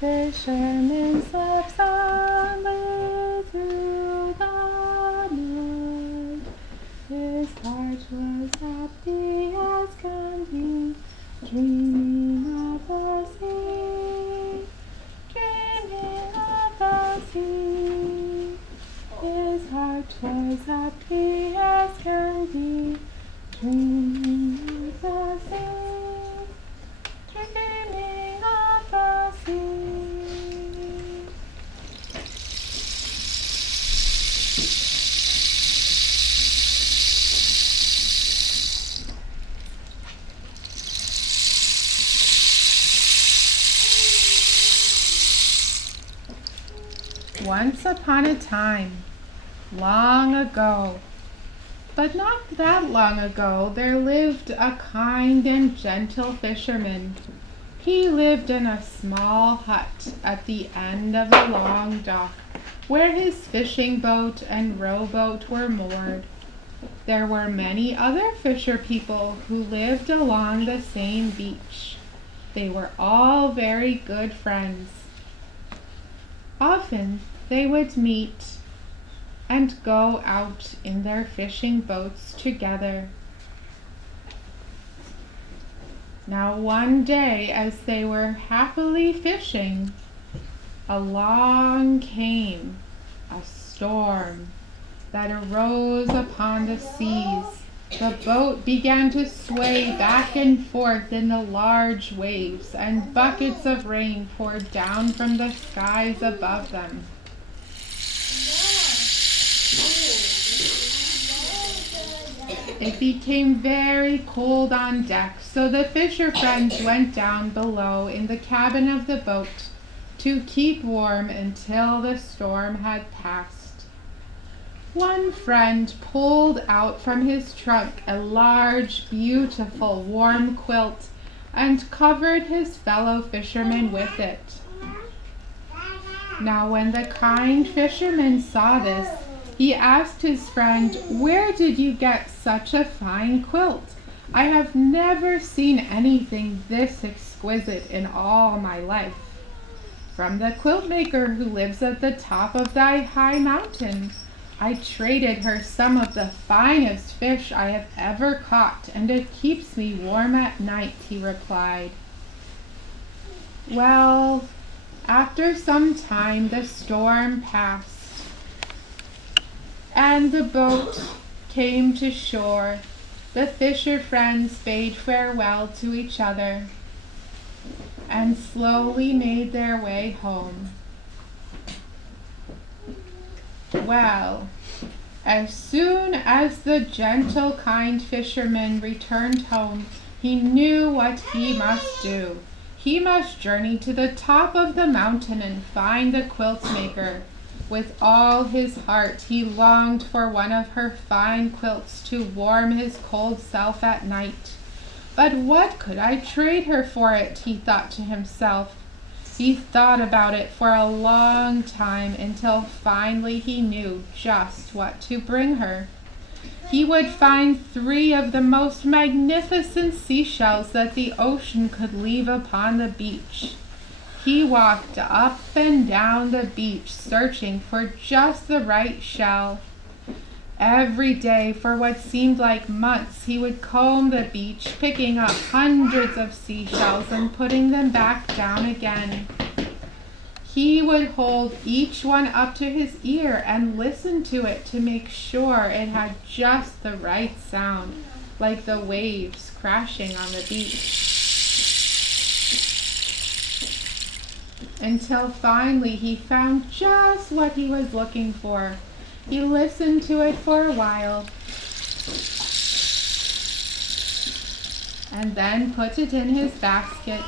fisherman slept soundly through the night. His heart was happy as can be, dreaming of the sea, dreaming of the sea. His heart was happy as can be, dreaming of the sea, dreaming of the sea. Once upon a time, long ago, but not that long ago, there lived a kind and gentle fisherman. He lived in a small hut at the end of a long dock, where his fishing boat and rowboat were moored. There were many other fisher people who lived along the same beach. They were all very good friends. Often they would meet and go out in their fishing boats together. Now one day, as they were happily fishing, along came a storm that arose upon the seas. The boat began to sway back and forth in the large waves, and buckets of rain poured down from the skies above them. It became very cold on deck, so the fisher friends went down below in the cabin of the boat to keep warm until the storm had passed. One friend pulled out from his trunk a large, beautiful, warm quilt and covered his fellow fishermen with it. Now, when the kind fisherman saw this, he asked his friend, "Where did you get such a fine quilt? I have never seen anything this exquisite in all my life." "From the quilt maker who lives at the top of thy high mountain. I traded her some of the finest fish I have ever caught, and it keeps me warm at night," he replied. Well, after some time the storm passed, and the boat came to shore. The fisher friends bade farewell to each other and slowly made their way home. Well, as soon as the gentle, kind fisherman returned home, he knew what he must do. He must journey to the top of the mountain and find the quilt maker. With all his heart, he longed for one of her fine quilts to warm his cold self at night. "But what could I trade her for it?" he thought to himself. He thought about it for a long time until finally he knew just what to bring her. He would find 3 of the most magnificent seashells that the ocean could leave upon the beach. He walked up and down the beach searching for just the right shell. Every day for what seemed like months, he would comb the beach, picking up hundreds of seashells and putting them back down again. He would hold each one up to his ear and listen to it to make sure it had just the right sound, like the waves crashing on the beach. Until finally he found just what he was looking for. He listened to it for a while and then put it in his basket.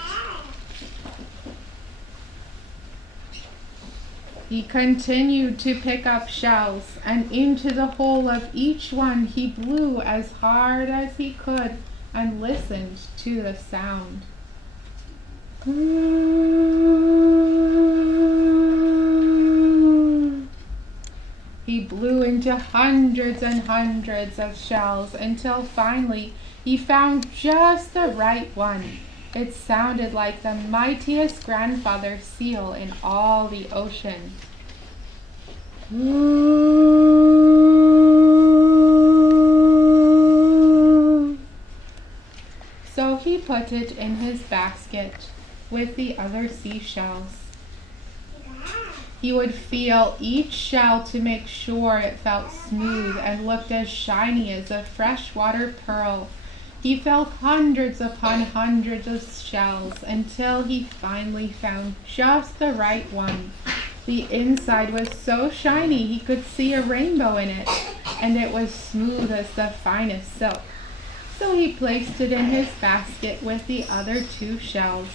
He continued to pick up shells, and into the hole of each one he blew as hard as he could and listened to the sound. He blew into hundreds and hundreds of shells until finally he found just the right one. It sounded like the mightiest grandfather seal in all the ocean. So he put it in his basket with the other seashells. He would feel each shell to make sure it felt smooth and looked as shiny as a freshwater pearl. He felt hundreds upon hundreds of shells until he finally found just the right one. The inside was so shiny he could see a rainbow in it, and it was smooth as the finest silk. So he placed it in his basket with the other 2 shells.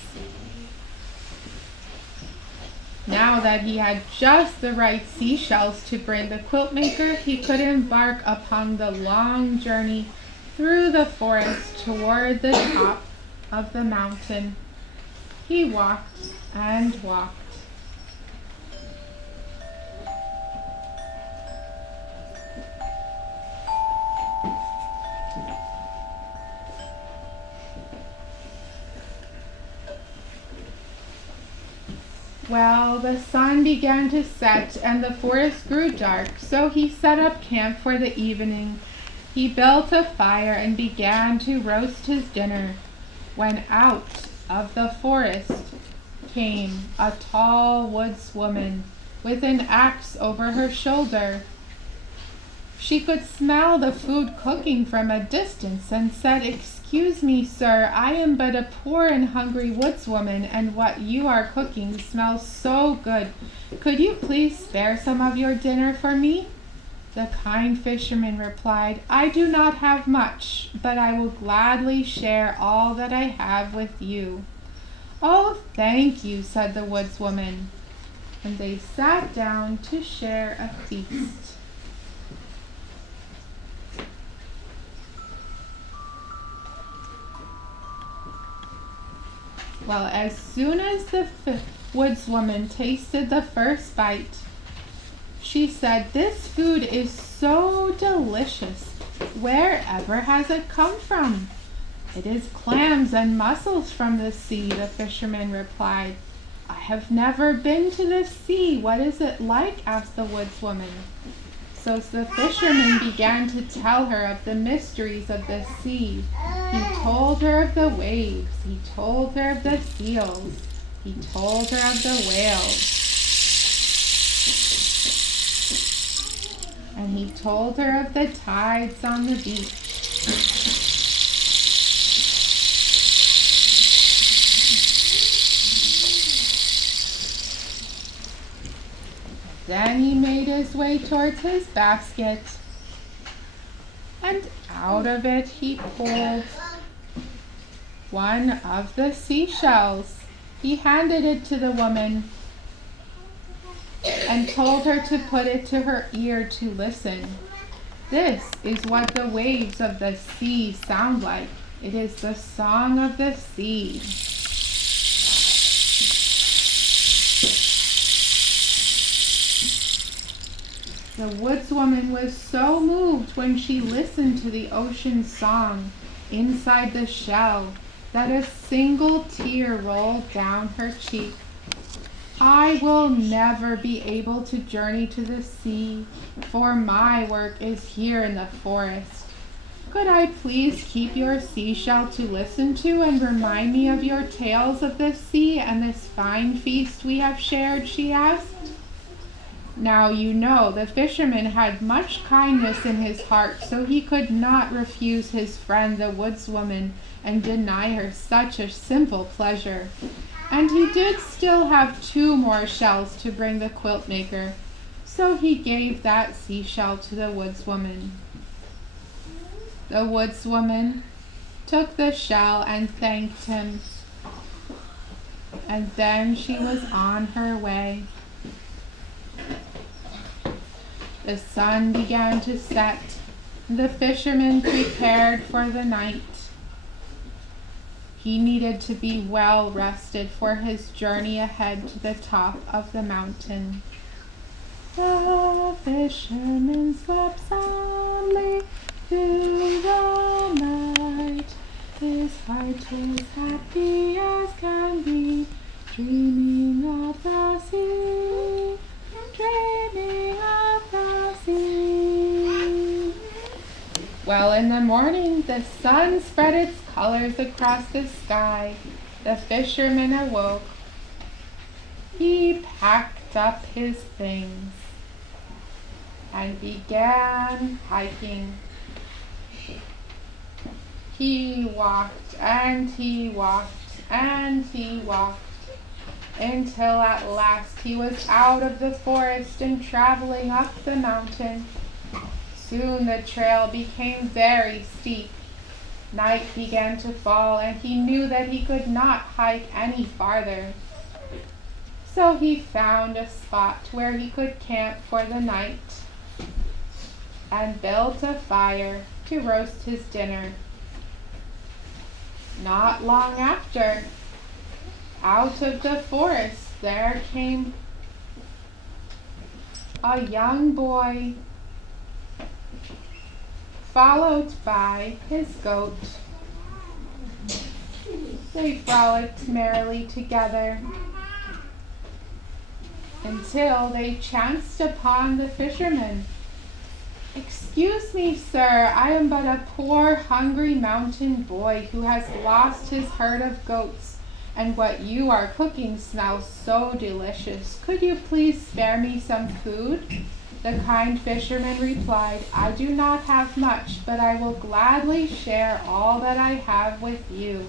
Now that he had just the right seashells to bring the quilt maker, he could embark upon the long journey through the forest toward the top of the mountain. He walked and walked. Well, the sun began to set and the forest grew dark, so he set up camp for the evening. He built a fire and began to roast his dinner, when out of the forest came a tall woods woman with an axe over her shoulder. She could smell the food cooking from a distance and said, "Excuse me, sir, I am but a poor and hungry woodswoman, and what you are cooking smells so good. Could you please spare some of your dinner for me?" The kind fisherman replied, "I do not have much, but I will gladly share all that I have with you." "Oh, thank you," said the woodswoman, and they sat down to share a feast. Well, as soon as the woodswoman tasted the first bite, she said, "This food is so delicious. Wherever has it come from?" "It is clams and mussels from the sea," the fisherman replied. "I have never been to the sea. What is it like?" asked the woodswoman. So the fisherman began to tell her of the mysteries of the sea. He told her of the waves. He told her of the seals. He told her of the whales. And he told her of the tides on the beach. Then he made his way towards his basket, and out of it he pulled one of the seashells. He handed it to the woman and told her to put it to her ear to listen. "This is what the waves of the sea sound like. It is the song of the sea." The woodswoman was so moved when she listened to the ocean's song inside the shell that a single tear rolled down her cheek. "I will never be able to journey to the sea, for my work is here in the forest. Could I please keep your seashell to listen to and remind me of your tales of the sea and this fine feast we have shared?" she asked. Now you know the fisherman had much kindness in his heart, so he could not refuse his friend the woodswoman and deny her such a simple pleasure. And he did still have 2 more shells to bring the quilt maker, so he gave that seashell to the woodswoman. The woodswoman took the shell and thanked him, and then she was on her way. The sun began to set, and the fisherman prepared for the night. He needed to be well rested for his journey ahead to the top of the mountain. The fisherman slept soundly through the night, His heart was happy as can be, dreaming of the sea, dreaming of the sea. Well, in the morning, the sun spread its colors across the sky. The fisherman awoke. He packed up his things and began hiking. He walked and he walked and he walked until at last he was out of the forest and traveling up the mountain. Soon the trail became very steep. Night began to fall, and he knew that he could not hike any farther. So he found a spot where he could camp for the night and built a fire to roast his dinner. Not long after, out of the forest there came a young boy, followed by his goat. They frolicked merrily together until they chanced upon the fisherman. "Excuse me, sir, I am but a poor, hungry mountain boy who has lost his herd of goats, and what you are cooking smells so delicious. Could you please spare me some food?" The kind fisherman replied, "I do not have much, but I will gladly share all that I have with you."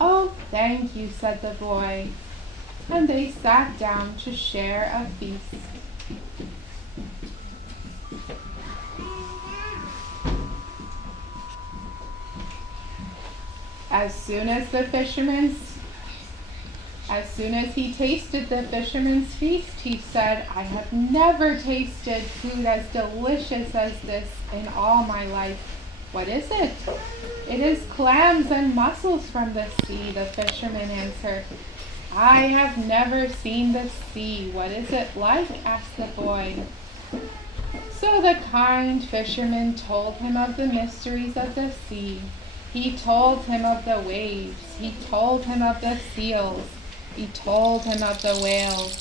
"Oh, thank you," said the boy, and they sat down to share a feast. As soon as he tasted the fisherman's feast, he said, "I have never tasted food as delicious as this in all my life." "What is it?" "It is clams and mussels from the sea," the fisherman answered. "I have never seen the sea. What is it like?" asked the boy. So the kind fisherman told him of the mysteries of the sea. He told him of the waves. He told him of the seals. He told him of the whales.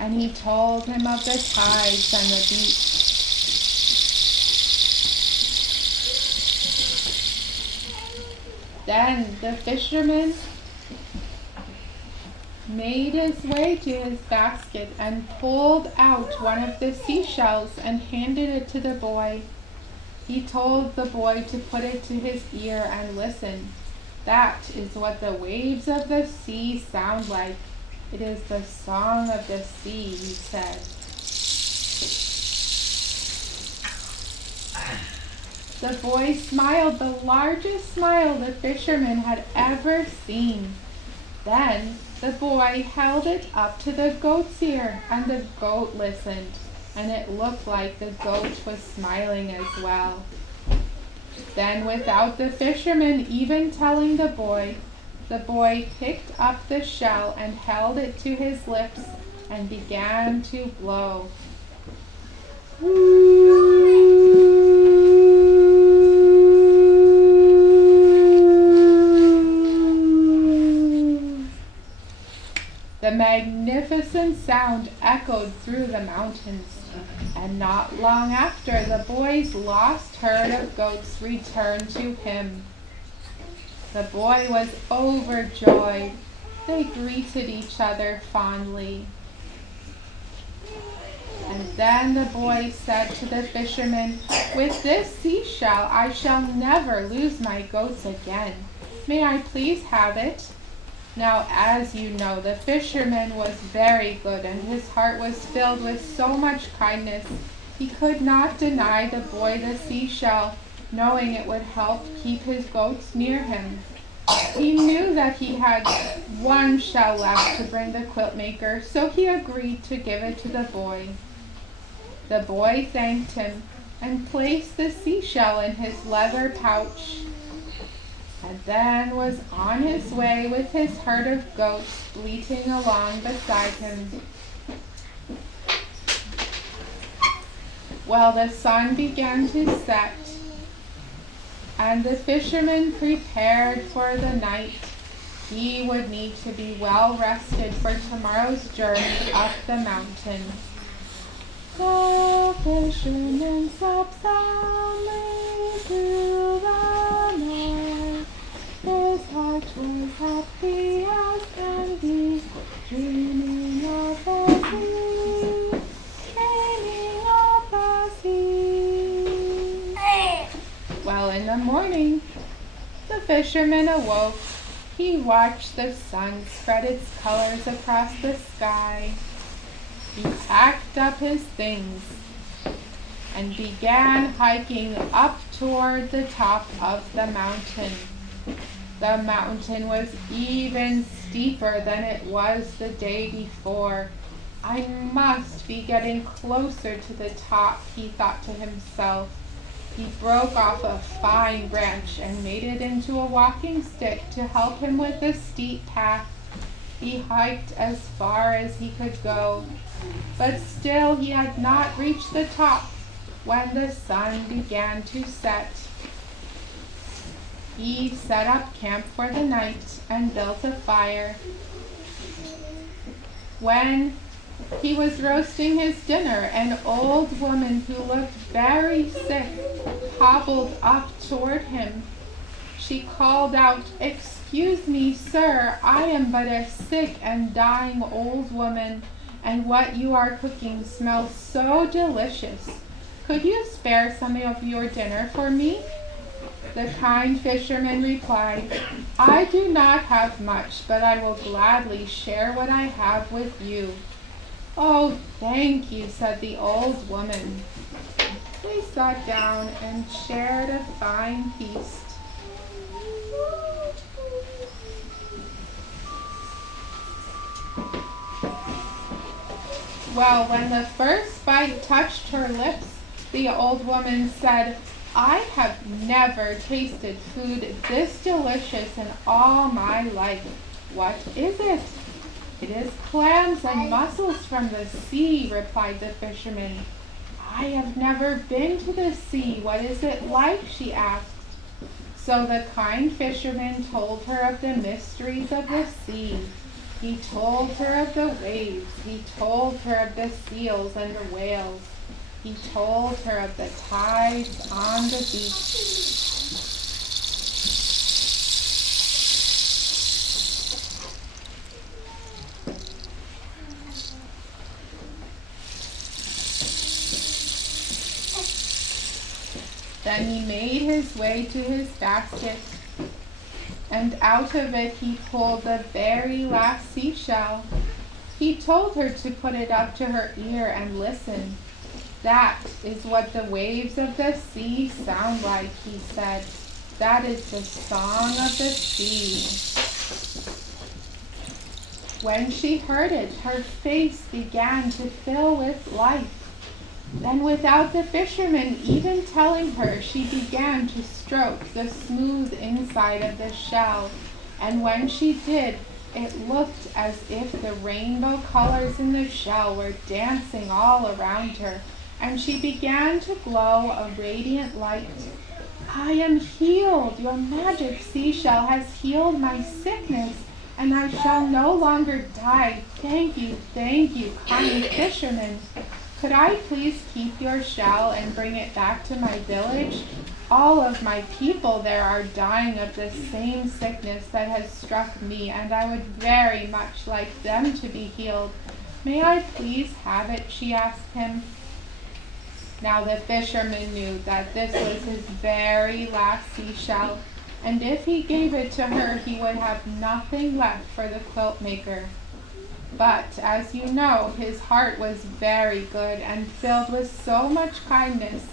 And he told him of the tides and the beach. Then the fisherman made his way to his basket and pulled out one of the seashells and handed it to the boy. He told the boy to put it to his ear and listen. "That is what the waves of the sea sound like. It is the song of the sea," he said. The boy smiled the largest smile the fisherman had ever seen. Then the boy held it up to the goat's ear, and the goat listened, and it looked like the goat was smiling as well. Then, without the fisherman even telling the boy picked up the shell and held it to his lips and began to blow. The magnificent sound echoed through the mountains, and not long after, the boy's lost herd of goats returned to him. The boy was overjoyed. They greeted each other fondly. And then the boy said to the fisherman, "With this seashell I shall never lose my goats again. May I please have it?" Now, as you know, the fisherman was very good, and his heart was filled with so much kindness. He could not deny the boy the seashell, knowing it would help keep his goats near him. He knew that he had one shell left to bring the quilt maker, so he agreed to give it to the boy. The boy thanked him and placed the seashell in his leather pouch, and then was on his way with his herd of goats bleating along beside him. Well, the sun began to set, and the fisherman prepared for the night. He would need to be well rested for tomorrow's journey up the mountain. The fisherman slept soundly through the night. His heart was happy as can be, dreaming of the sea, dreaming of the sea. Well, in the morning, the fisherman awoke. He watched the sun spread its colors across the sky. He packed up his things and began hiking up toward the top of the mountain. The mountain was even steeper than it was the day before. I must be getting closer to the top, he thought to himself. He broke off a fine branch and made it into a walking stick to help him with the steep path. He hiked as far as he could go, but still he had not reached the top when the sun began to set. He set up camp for the night and built a fire. When he was roasting his dinner, an old woman who looked very sick hobbled up toward him. She called out, "Excuse me, sir, I am but a sick and dying old woman, and what you are cooking smells so delicious. Could you spare some of your dinner for me?" The kind fisherman replied, "I do not have much, but I will gladly share what I have with you." "Oh, thank you," said the old woman. They sat down and shared a fine feast. Well, when the first bite touched her lips, the old woman said, "I have never tasted food this delicious in all my life. What is it?" "It is clams and mussels from the sea," replied the fisherman. "I have never been to the sea. What is it like?" she asked. So the kind fisherman told her of the mysteries of the sea. He told her of the waves. He told her of the seals and the whales. He told her of the tides on the beach. Then he made his way to his basket, and out of it he pulled the very last seashell. He told her to put it up to her ear and listen. "That is what the waves of the sea sound like," he said. "That is the song of the sea." When she heard it, her face began to fill with life. Then, without the fisherman even telling her, she began to stroke the smooth inside of the shell. And when she did, it looked as if the rainbow colors in the shell were dancing all around her, and she began to glow a radiant light. "I am healed. Your magic seashell has healed my sickness, and I shall no longer die. Thank you, kind fisherman. Could I please keep your shell and bring it back to my village? All of my people there are dying of the same sickness that has struck me, and I would very much like them to be healed. May I please have it?" she asked him. Now the fisherman knew that this was his very last seashell, and if he gave it to her, he would have nothing left for the quilt maker. But, as you know, his heart was very good and filled with so much kindness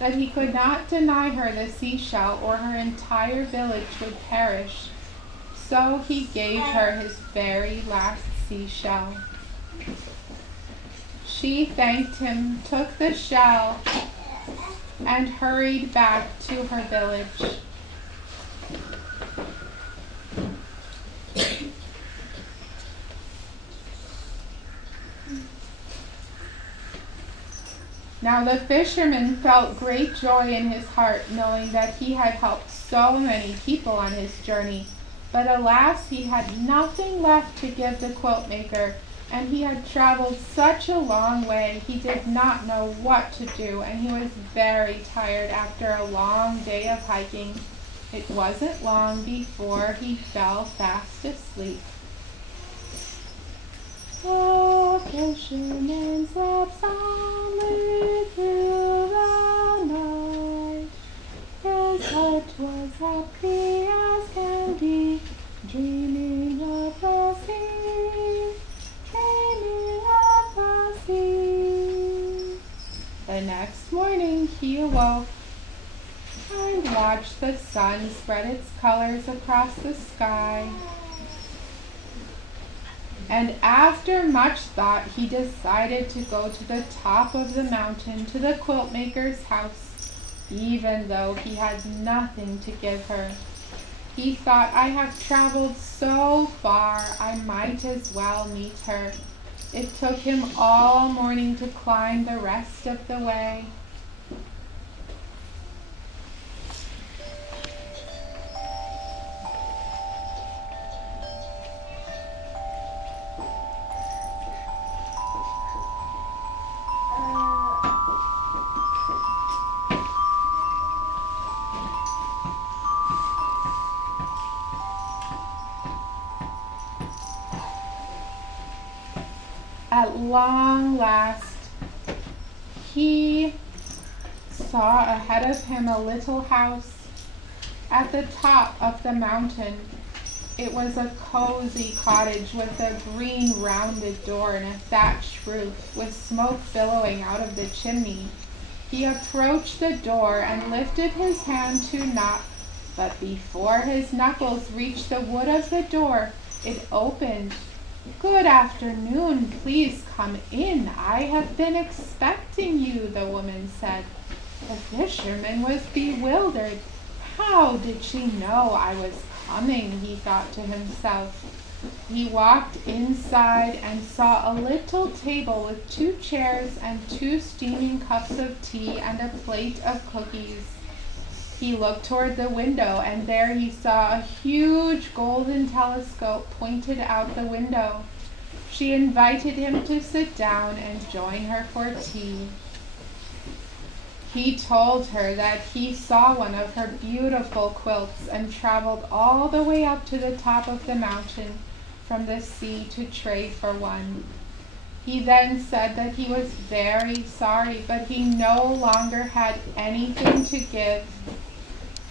that he could not deny her the seashell, or her entire village would perish. So he gave her his very last seashell. She thanked him, took the shell, and hurried back to her village. Now the fisherman felt great joy in his heart, knowing that he had helped so many people on his journey. But alas, he had nothing left to give the quilt maker, and he had traveled such a long way he did not know what to do, and he was very tired after a long day of hiking. It wasn't long before he fell fast asleep. The fisherman slept soundly through the night. His heart was happy as can be, dreaming of the sea, dreaming of the sea. The next morning he awoke and watched the sun spread its colors across the sky. And after much thought, he decided to go to the top of the mountain to the quilt maker's house, even though he had nothing to give her. He thought, I have traveled so far, I might as well meet her. It took him all morning to climb the rest of the way. At long last, he saw ahead of him a little house at the top of the mountain. It was a cozy cottage with a green rounded door and a thatched roof with smoke billowing out of the chimney. He approached the door and lifted his hand to knock, but before his knuckles reached the wood of the door, it opened. Good afternoon, please come in. I have been expecting you, the woman said. The fisherman was bewildered. How did she know I was coming, he thought to himself. He walked inside and saw a little table with 2 chairs and 2 steaming cups of tea and a plate of cookies. He looked toward the window, and there he saw a huge golden telescope pointed out the window. She invited him to sit down and join her for tea. He told her that he saw one of her beautiful quilts and traveled all the way up to the top of the mountain from the sea to trade for one. He then said that he was very sorry, but he no longer had anything to give.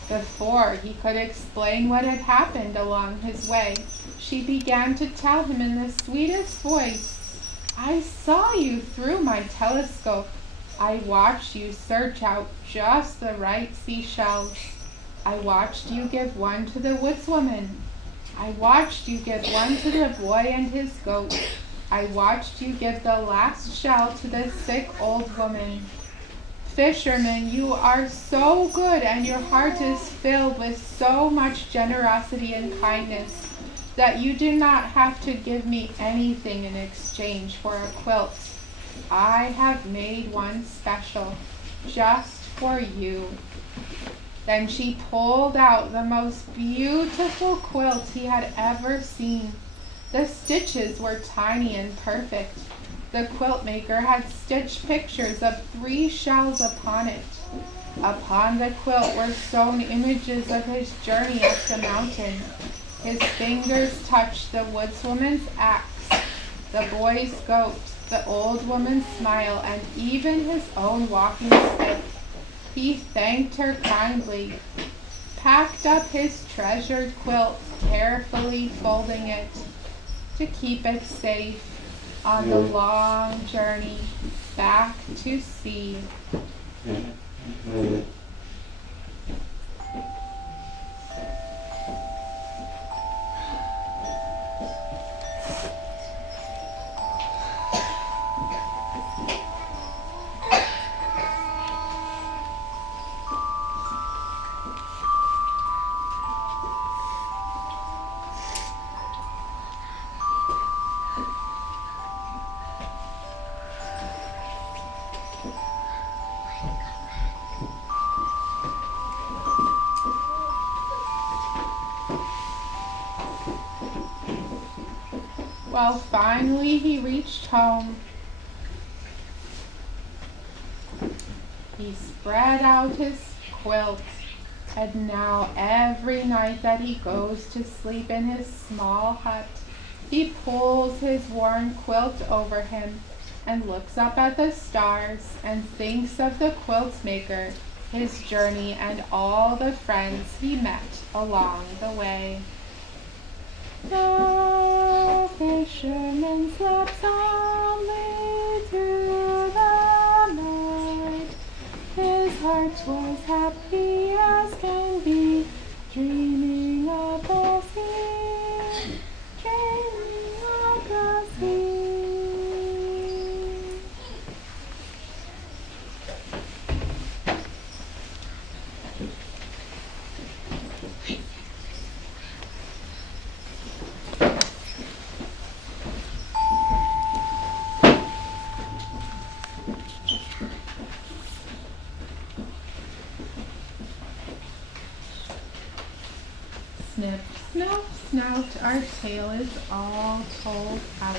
Before he could explain what had happened along his way, she began to tell him in the sweetest voice, I saw you through my telescope. I watched you search out just the right seashells. I watched you give one to the woodswoman. I watched you give one to the boy and his goat. I watched you give the last shell to the sick old woman. Fisherman, you are so good, and your heart is filled with so much generosity and kindness that you do not have to give me anything in exchange for a quilt. I have made one special, just for you. Then she pulled out the most beautiful quilt he had ever seen. The stitches were tiny and perfect. The quilt maker had stitched pictures of 3 shells upon it. Upon the quilt were sewn images of his journey up the mountain. His fingers touched the woodswoman's axe, the boy's goat, the old woman's smile, and even his own walking stick. He thanked her kindly, packed up his treasured quilt, carefully folding it to keep it safe on the long journey back to sea. Well, finally he reached home. He spread out his quilt, and now every night that he goes to sleep in his small hut, he pulls his worn quilt over him and looks up at the stars and thinks of the quilt maker, his journey, and all the friends he met along the way. The fisherman slept soundly through the night. His heart was happy as can be, dreaming of the sea, dreaming of the sea. Snip, snap, snout, our tale is all told out.